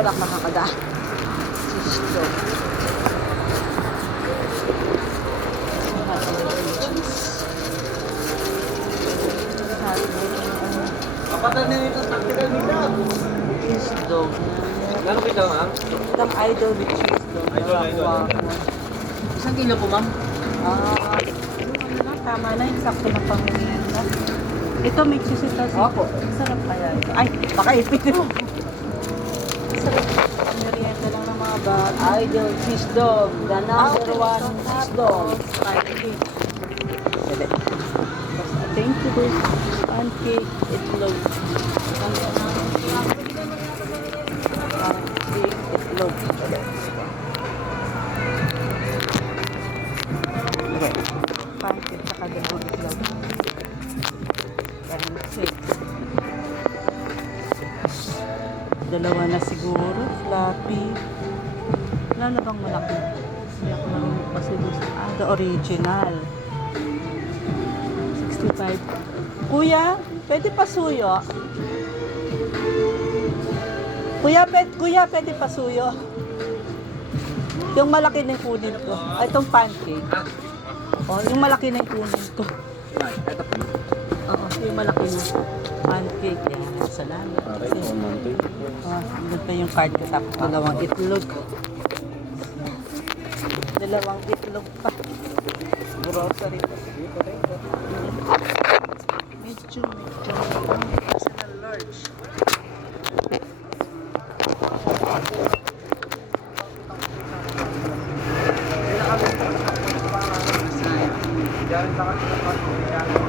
方だ母方知識を Kapatan na ito sa kira nila. Cheese dog. Gano'n kita ma'am? Itang idol with cheese dog. Idol, idol. Isang kilo po ma'am? Ah, tama na. Sakto na pang Ito may cheese ito. Opo. Sarap kaya ito. Ay, baka ipitin mo. Idol cheese dog. The number one cheese dog. Thank you, boy. Pancake, itlog. Pancake, itlog. Okay. Pancake, saka dalawang itlog. Pancake. Dalawa na siguro. Fluffy. Wala na bang malaki? Hindi ako marunong kasi gusto. Ah, the original. 65. Kuya, pwede pa suyo? Kuya, pwede, kuya, pwede pa suyo? Yung malaki na yung kunin ko. Ah, itong pancake. Oh, yung malaki na yung kunin ko. Ito po. Oo, yung malaki na. Pancake. Yan, salamat. 1month. oh, pa yung card ko. Tapos dalawang itlog. Dalawang itlog pa. Grocery pa. Medyo, medyo. Personal large. Yan, saka sila